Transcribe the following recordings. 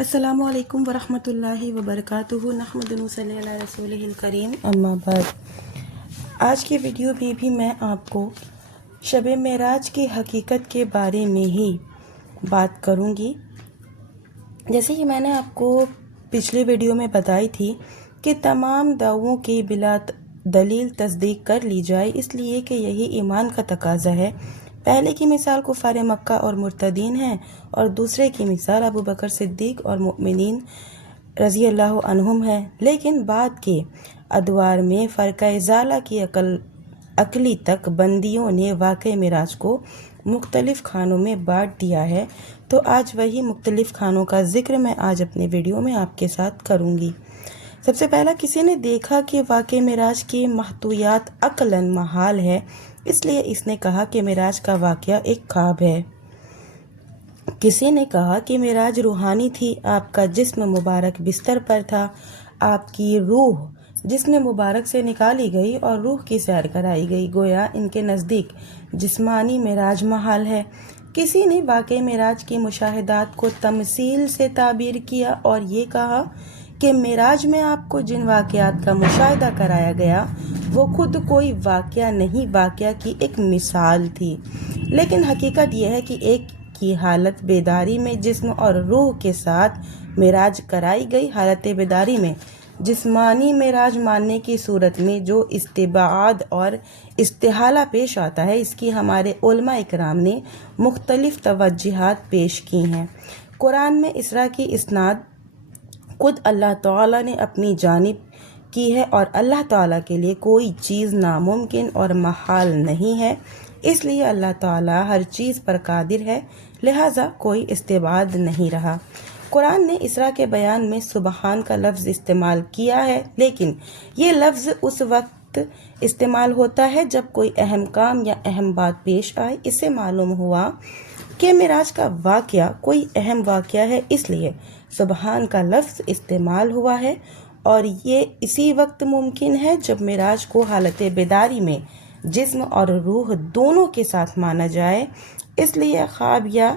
السلام علیکم ورحمۃ اللہ وبرکاتہ۔ نحمدہ صلی علی رسولہ الکریم، اما بعد۔ آج کی ویڈیو میں بھی میں آپ کو شب معراج کی حقیقت کے بارے میں ہی بات کروں گی۔ جیسے کہ میں نے آپ کو پچھلی ویڈیو میں بتائی تھی کہ تمام دعووں کی بلا دلیل تصدیق کر لی جائے، اس لیے کہ یہی ایمان کا تقاضا ہے۔ پہلے کی مثال کفار مکہ اور مرتدین ہیں، اور دوسرے کی مثال ابو بکر صدیق اور مؤمنین رضی اللہ عنہم ہے۔ لیکن بعد کے ادوار میں فرقہ ضالہ کی عقلی تک بندیوں نے واقعہ معراج کو مختلف خانوں میں بانٹ دیا ہے، تو آج وہی مختلف خانوں کا ذکر میں آج اپنے ویڈیو میں آپ کے ساتھ کروں گی۔ سب سے پہلا، کسی نے دیکھا کہ واقعہ معراج کی محتویات عقلاً محال ہے، اس لیے اس نے کہا کہ معراج کا واقعہ ایک خواب ہے۔ کسی نے کہا کہ معراج روحانی تھی، آپ کا جسم مبارک بستر پر تھا، آپ کی روح جسم مبارک سے نکالی گئی اور روح کی سیر کرائی گئی، گویا ان کے نزدیک جسمانی معراج محال ہے۔ کسی نے واقعہ معراج کی مشاہدات کو تمثیل سے تعبیر کیا اور یہ کہا کہ معراج میں آپ کو جن واقعات کا مشاہدہ کرایا گیا وہ خود کوئی واقعہ نہیں، واقعہ کی ایک مثال تھی۔ لیکن حقیقت یہ ہے کہ ایک کی حالت بیداری میں جسم اور روح کے ساتھ معراج کرائی گئی۔ حالت بیداری میں جسمانی معراج ماننے کی صورت میں جو استبعاد اور استحالہ پیش آتا ہے، اس کی ہمارے علماء اکرام نے مختلف توجیہات پیش کی ہیں۔ قرآن میں اسراء کی اسناد خود اللہ تعالیٰ نے اپنی جانب کی ہے، اور اللہ تعالیٰ کے لیے کوئی چیز ناممکن اور محال نہیں ہے، اس لیے اللہ تعالیٰ ہر چیز پر قادر ہے، لہٰذا کوئی استبعاد نہیں رہا۔ قرآن نے اسراء کے بیان میں سبحان کا لفظ استعمال کیا ہے، لیکن یہ لفظ اس وقت استعمال ہوتا ہے جب کوئی اہم کام یا اہم بات پیش آئے۔ اس سے معلوم ہوا کہ معراج کا واقعہ کوئی اہم واقعہ ہے، اس لیے سبحان کا لفظ استعمال ہوا ہے، اور یہ اسی وقت ممکن ہے جب معراج کو حالت بیداری میں جسم اور روح دونوں کے ساتھ مانا جائے۔ اس لیے خواب یا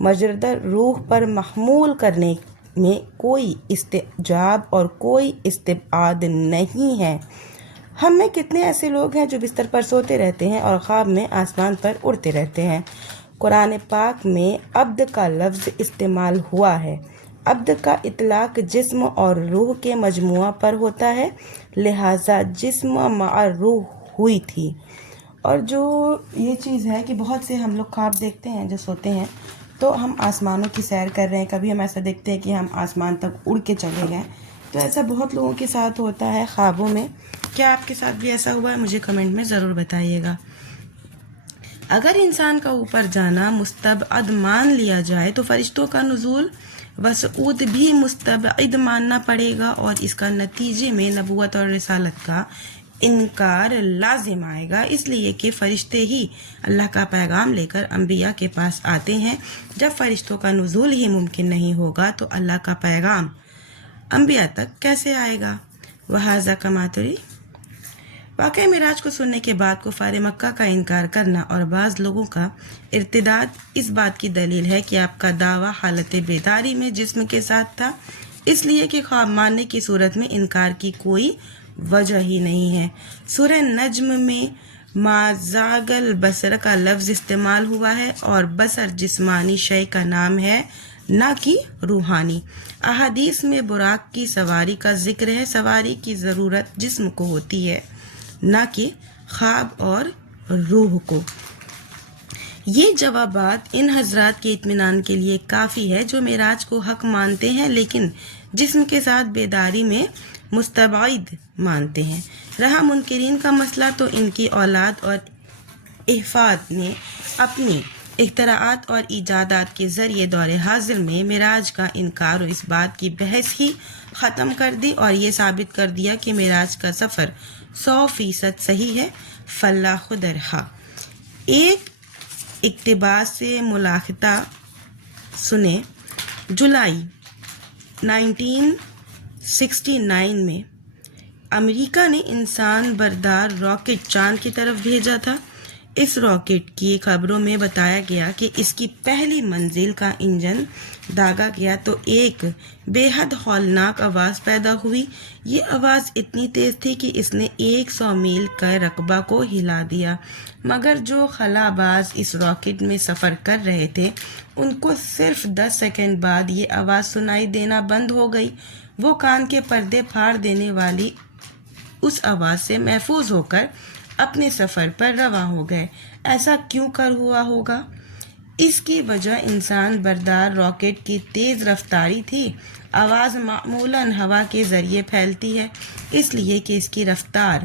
مجرد روح پر محمول کرنے میں کوئی استعجاب اور کوئی استبعاد نہیں ہے۔ ہم میں کتنے ایسے لوگ ہیں جو بستر پر سوتے رہتے ہیں اور خواب میں آسمان پر اڑتے رہتے ہیں۔ قرآن پاک میں عبد کا لفظ استعمال ہوا ہے۔ عبد کا اطلاق جسم اور روح کے مجموعہ پر ہوتا ہے، لہٰذا جسم مع روح ہوئی تھی۔ اور جو یہ چیز ہے کہ بہت سے ہم لوگ خواب دیکھتے ہیں، جو سوتے ہیں تو ہم آسمانوں کی سیر کر رہے ہیں، کبھی ہم ایسا دیکھتے ہیں کہ ہم آسمان تک اڑ کے چلے گئے، تو ایسا بہت لوگوں کے ساتھ ہوتا ہے خوابوں میں۔ کیا آپ کے ساتھ بھی ایسا ہوا ہے؟ مجھے کمنٹ میں ضرور بتائیے گا۔ اگر انسان کا اوپر جانا مستبعد مان لیا جائے تو فرشتوں کا نزول و صعود بھی مستبعد ماننا پڑے گا، اور اس کا نتیجے میں نبوت اور رسالت کا انکار لازم آئے گا، اس لیے کہ فرشتے ہی اللہ کا پیغام لے کر انبیاء کے پاس آتے ہیں۔ جب فرشتوں کا نزول ہی ممکن نہیں ہوگا تو اللہ کا پیغام انبیاء تک کیسے آئے گا؟ وَهَذَا كَمَا تُرِي۔ واقعہ معراج کو سننے کے بعد کفار مکہ کا انکار کرنا اور بعض لوگوں کا ارتداد اس بات کی دلیل ہے کہ آپ کا دعویٰ حالت بیداری میں جسم کے ساتھ تھا، اس لیے کہ خواب ماننے کی صورت میں انکار کی کوئی وجہ ہی نہیں ہے۔ سورہ نجم میں ما زاغ البصر کا لفظ استعمال ہوا ہے، اور بصر جسمانی شے کا نام ہے، نہ کہ روحانی۔ احادیث میں براق کی سواری کا ذکر ہے۔ سواری کی ضرورت جسم کو ہوتی ہے، نہ کہ خواب اور روح کو۔ یہ جوابات ان حضرات کے اطمینان کے لیے کافی ہے جو معراج کو حق مانتے ہیں لیکن جسم کے ساتھ بیداری میں مستبعد مانتے ہیں۔ رہا منکرین کا مسئلہ، تو ان کی اولاد اور احفاد نے اپنی اختراعات اور ایجادات کے ذریعے دور حاضر میں معراج کا انکار اور اس بات کی بحث ہی ختم کر دی، اور یہ ثابت کر دیا کہ معراج کا سفر 100% صحیح ہے۔ فاللہ درہا۔ ایک اقتباس سے ملاحظہ سنیں۔ جولائی 1969 میں امریکہ نے انسان بردار راکٹ چاند کی طرف بھیجا تھا۔ اس راکٹ کی خبروں میں بتایا گیا کہ اس کی پہلی منزل کا انجن داغا گیا تو ایک بے حد ہولناک آواز پیدا ہوئی۔ یہ آواز اتنی تیز تھی کہ اس نے 100 میل کا رقبہ کو ہلا دیا، مگر جو خلا باز اس راکٹ میں سفر کر رہے تھے ان کو صرف 10 سیکنڈ بعد یہ آواز سنائی دینا بند ہو گئی۔ وہ کان کے پردے پھاڑ دینے والی اس آواز سے محفوظ ہو کر اپنے سفر پر رواں ہو گئے۔ ایسا کیوں کر ہوا ہوگا؟ اس کی وجہ انسان بردار راکٹ کی تیز رفتاری تھی۔ آواز معمولاً ہوا کے ذریعے پھیلتی ہے، اس لیے کہ اس کی رفتار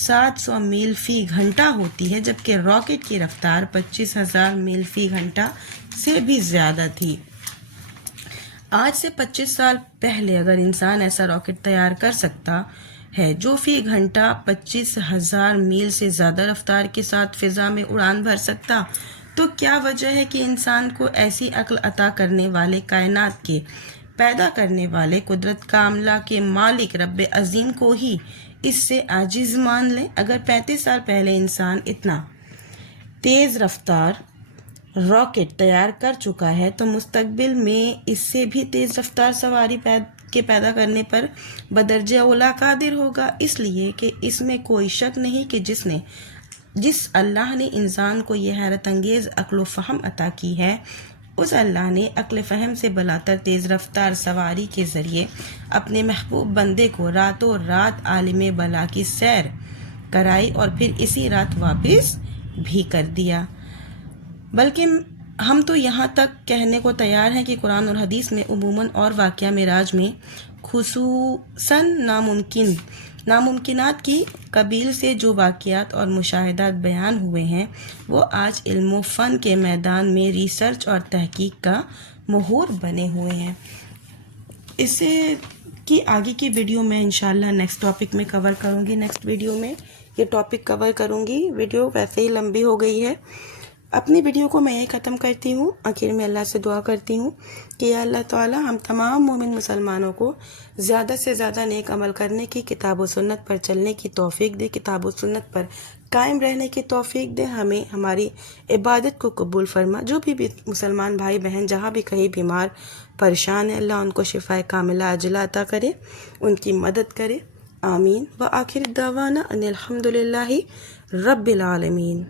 700 میل فی گھنٹہ ہوتی ہے، جبکہ راکٹ کی رفتار 25,000 میل فی گھنٹہ سے بھی زیادہ تھی۔ آج سے 25 سال پہلے اگر انسان ایسا راکٹ تیار کر سکتا ہے جو فی گھنٹہ 25,000 میل سے زیادہ رفتار کے ساتھ فضا میں اڑان بھر سکتا، تو کیا وجہ ہے کہ انسان کو ایسی عقل عطا کرنے والے، کائنات کے پیدا کرنے والے، قدرت کاملہ کے مالک رب عظیم کو ہی اس سے عاجز مان لے؟ اگر 35 سال پہلے انسان اتنا تیز رفتار راکٹ تیار کر چکا ہے تو مستقبل میں اس سے بھی تیز رفتار سواری کے پیدا کرنے پر بدرجہ اولا قادر ہوگا، اس لیے کہ اس میں کوئی شک نہیں کہ جس اللہ نے انسان کو یہ حیرت انگیز عقل و فہم عطا کی ہے، اس اللہ نے عقل فہم سے بلاتر تیز رفتار سواری کے ذریعے اپنے محبوب بندے کو راتوں رات عالم بلا کی سیر کرائی اور پھر اسی رات واپس بھی کر دیا۔ بلکہ ہم تو یہاں تک کہنے کو تیار ہیں کہ قرآن اور حدیث میں عموماً اور واقعہ معراج میں خصوصاً ناممکنات کی قبیل سے جو واقعات اور مشاہدات بیان ہوئے ہیں وہ آج علم و فن کے میدان میں ریسرچ اور تحقیق کا محور بنے ہوئے ہیں۔ اس سے کی آگے کی ویڈیو میں انشاءاللہ نیکسٹ ٹاپک میں کور کروں گی، نیکسٹ ویڈیو میں یہ ٹاپک کور کروں گی۔ ویڈیو ویسے ہی لمبی ہو گئی ہے۔ اپنی ویڈیو کو میں یہی ختم کرتی ہوں۔ آخر میں اللہ سے دعا کرتی ہوں کہ یا اللہ تعالی ہم تمام مومن مسلمانوں کو زیادہ سے زیادہ نیک عمل کرنے کی، کتاب و سنت پر چلنے کی توفیق دے، کتاب و سنت پر قائم رہنے کی توفیق دے، ہمیں ہماری عبادت کو قبول فرما۔ جو بھی مسلمان بھائی بہن جہاں بھی کہیں بیمار پریشان ہیں، اللہ ان کو شفائے کاملہ عاجلہ عطا کرے، ان کی مدد کرے، آمین۔ وآخر دعوانا ان الحمدللہ رب العالمین۔